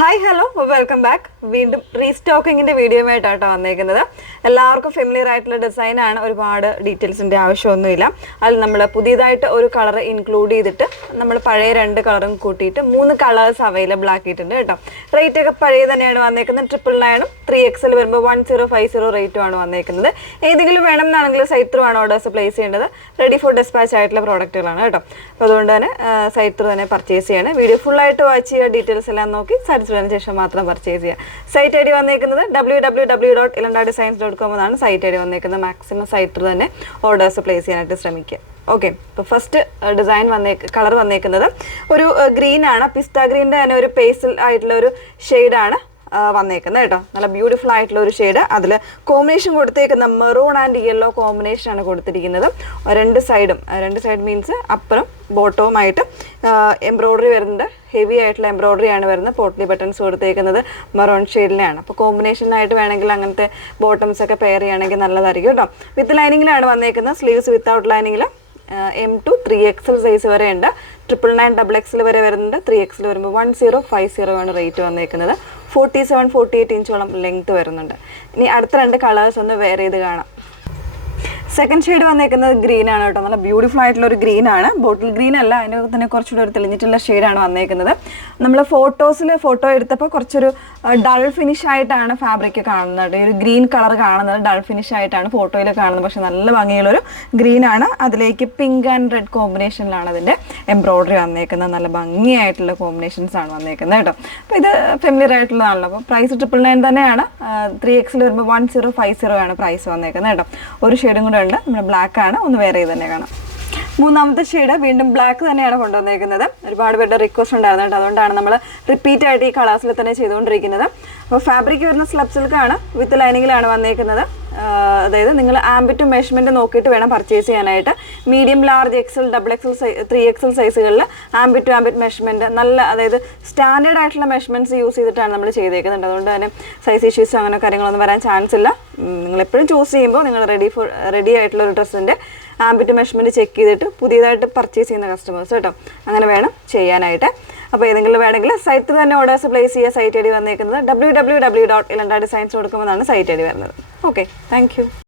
Hi hello welcome back. വീണ്ടും റീസ്റ്റോക്കിങ്ങിൻ്റെ വീഡിയോയുമായിട്ടാണ് വന്നേക്കുന്നത്. എല്ലാവർക്കും ഫെമിലിയർ ആയിട്ടുള്ള ഡിസൈനാണ്, ഒരുപാട് ഡീറ്റെയിൽസിൻ്റെ ആവശ്യമൊന്നുമില്ല. അതിൽ നമ്മൾ പുതിയതായിട്ട് ഒരു കളർ ഇൻക്ലൂഡ് ചെയ്തിട്ട് നമ്മൾ പഴയ 2 കളറും കൂട്ടിയിട്ട് 3 കളേഴ്സ് അവൈലബിൾ ആക്കിയിട്ടുണ്ട് കേട്ടോ. റേറ്റ് ഒക്കെ പഴയ തന്നെയാണ് വന്നേക്കുന്നത്. 999 3XL വരുമ്പോൾ 1050 റേറ്റുമാണ് വന്നേക്കുന്നത്. ഏതെങ്കിലും വേണം എന്നാണെങ്കിൽ സൈറ്റ് ത്രൂ ആണ് ഓർഡേഴ്സ് പ്ലേസ് ചെയ്യേണ്ടത്. റെഡി ഫോർ ഡെസ്പാച്ച് ആയിട്ടുള്ള പ്രോഡക്റ്റുകളാണ് കേട്ടോ. അപ്പോൾ അതുകൊണ്ട് തന്നെ സൈറ്റ് ത്രൂ തന്നെ പർച്ചേസ് ചെയ്യണം. വീഡിയോ ഫുള്ളായിട്ട് വാച്ച് ചെയ്യുക, ഡീറ്റെയിൽസ് എല്ലാം നോക്കി സാറ്റിസ്ഫൈഡിന് ശേഷം മാത്രം പർച്ചേസ് ചെയ്യുക. സൈറ്റ് ഐ ഡി വന്നേക്കുന്നത് www.ilandadesigns.com എന്നാണ് സൈറ്റ് ഐ ഡി വന്നേക്കുന്നത്. മാക്സിമം സൈറ്റ് ത്രൂ തന്നെ ഓർഡേഴ്സ് പ്ലേസ് ചെയ്യാനായിട്ട് ശ്രമിക്കുക. ഓക്കെ, ഇപ്പോൾ ഫസ്റ്റ് ഡിസൈൻ കളർ വന്നേക്കുന്നത് ഒരു ഗ്രീൻ ആണ്. പിസ്ത ഗ്രീൻ്റെ തന്നെ ഒരു പേസ്റ്റൽ ആയിട്ടുള്ള ഒരു ഷെയ്ഡാണ് വന്നേക്കുന്നത് കേട്ടോ. നല്ല ബ്യൂട്ടിഫുൾ ആയിട്ടുള്ള ഒരു ഷെയ്ഡ്. അതിൽ കോമ്പിനേഷൻ കൊടുത്തേക്കുന്ന മെറൂൺ ആൻഡ് യെല്ലോ കോമ്പിനേഷനാണ് കൊടുത്തിരിക്കുന്നത്. രണ്ട് സൈഡ് മീൻസ് അപ്പുറം ബോട്ടവുമായിട്ട് എംബ്രോയ്ഡറി വരുന്നുണ്ട്. ഹെവി ആയിട്ടുള്ള എംബ്രോയ്ഡറി ആണ് വരുന്നത്. പോട്ട്ലി ബട്ടൺസ് കൊടുത്തേക്കുന്നത് മെറൂൺ ഷെയ്ഡിലാണ്. അപ്പോൾ കോമ്പിനേഷനായിട്ട് വേണമെങ്കിൽ അങ്ങനത്തെ ബോട്ടംസ് ഒക്കെ പെയർ ചെയ്യുകയാണെങ്കിൽ നല്ലതായിരിക്കും കേട്ടോ. വിത്ത് ലൈനിങ്ങിലാണ് വന്നേക്കുന്നത്. സ്ലീവ്സ് വിത്തൗട്ട് ലൈനിങ്ങിൽ M to 3XL സൈസ് വരെ ഉണ്ട്. 999 XXL വരെ വരുന്നുണ്ട്. 3XL വരുമ്പോൾ 1050 ആണ് റേറ്റ് വന്നേക്കുന്നത്. 47-48 ഇഞ്ചോളം ലെങ്ത് വരുന്നുണ്ട്. ഇനി അടുത്ത 2 കളേഴ്സ് ഒന്ന് വെയർ ചെയ്ത് കാണാം. സെക്കൻഡ് ഷെയ്ഡ് വന്നേക്കുന്നത് ഗ്രീൻ ആണ് കേട്ടോ. നല്ല ബ്യൂട്ടിഫുൾ ആയിട്ടുള്ള ഒരു ഗ്രീൻ ആണ്. ബോട്ടിൽ ഗ്രീൻ അല്ല, അതിൻ്റെ തന്നെ കുറച്ചുകൂടി ഒരു തെളിഞ്ഞിട്ടുള്ള ഷെയ്ഡാണ് വന്നേക്കുന്നത്. നമ്മൾ ഫോട്ടോ എടുത്തപ്പോൾ കുറച്ചൊരു ഡൾ ഫിനിഷ് ആയിട്ടാണ് ഫാബ്രിക് കാണുന്നത്. ഈ ഒരു ഗ്രീൻ കളർ കാണുന്നത് ഡൾ ഫിനിഷ് ആയിട്ടാണ് ഫോട്ടോയിൽ കാണുന്നത്. പക്ഷേ നല്ല ഭംഗിയുള്ളൊരു ഗ്രീൻ ആണ്. അതിലേക്ക് പിങ്ക് ആൻഡ് റെഡ് കോമ്പിനേഷനിലാണ് അതിൻ്റെ എംബ്രോയ്ഡറി വന്നേക്കുന്നത്. നല്ല ഭംഗിയായിട്ടുള്ള കോമ്പിനേഷൻസ് ആണ് വന്നേക്കുന്നത് കേട്ടോ. അപ്പോൾ ഇത് ഫെമിലിയർ ആയിട്ടുള്ളതാണല്ലോ. അപ്പോൾ പ്രൈസ് 999 തന്നെയാണ്. 3XL വരുമ്പോൾ 1050 ആണ് പ്രൈസ് വന്നേക്കുന്നത് കേട്ടോ. ഒരു ഷെയ്ഡും കൂടെ ഉണ്ട്. നമ്മുടെ ബ്ലാക്ക് ആണ്. ഒന്ന് വേറെ ചെയ്ത് തന്നെ കാണാം. മൂന്നാമത്തെ ഷെയ്ഡ് വീണ്ടും ബ്ലാക്ക് തന്നെയാണ് കൊണ്ടുവന്നേക്കുന്നത്. ഒരുപാട് പേരുടെ റിക്വസ്റ്റ് ഉണ്ടായിരുന്നു കേട്ടോ. അതുകൊണ്ടാണ് നമ്മൾ റിപ്പീറ്റ് ആയിട്ട് ഈ കളേഴ്സിൽ തന്നെ ചെയ്തുകൊണ്ടിരിക്കുന്നത്. അപ്പോൾ ഫാബ്രിക് വരുന്ന സ്ലബ് സിൽക്കാണ്. വിത്ത് ലൈനിങ്ങിലാണ് വന്നേക്കുന്നത്. അതായത് നിങ്ങൾ ആംബിറ്റും മെഷർമെൻറ്റ് നോക്കിയിട്ട് വേണം പർച്ചേസ് ചെയ്യാനായിട്ട്. Medium, large, XL, XXL, 3XL സൈസുകളിൽ ആംബിറ്റ് മെഷർമെൻറ്റ് നല്ല, അതായത് സ്റ്റാൻഡേർഡ് ആയിട്ടുള്ള മെഷർമെൻറ്റ്സ് യൂസ് ചെയ്തിട്ടാണ് നമ്മൾ ചെയ്തേക്കുന്നത്. അതുകൊണ്ട് തന്നെ സൈസ് ഇഷ്യൂസ് അങ്ങനെ കാര്യങ്ങളൊന്നും വരാൻ ചാൻസ് ഇല്ല. നിങ്ങൾ എപ്പോഴും ചൂസ് ചെയ്യുമ്പോൾ നിങ്ങൾ റെഡി ആയിട്ടുള്ള ഒരു ഡ്രസ്സിൻ്റെ ആംബിറ്റ് മെഷർമെൻറ്റ് ചെക്ക് ചെയ്തിട്ട് പുതിയതായിട്ട് പർച്ചേസ് ചെയ്യുന്ന കസ്റ്റമേഴ്സ് കേട്ടോ, അങ്ങനെ വേണം ചെയ്യാനായിട്ട്. അപ്പോൾ ഏതെങ്കിലും വേണമെങ്കിൽ സൈറ്റിൽ തന്നെ ഓർഡേഴ്സ് പ്ലേസ് ചെയ്യുക. സൈറ്റ് ഐ ഡി വന്നേക്കുന്നത് www.ilandadesigns.com എന്നാണ് സൈറ്റ് ഐ ഡി വരുന്നത്. Okay, thank you.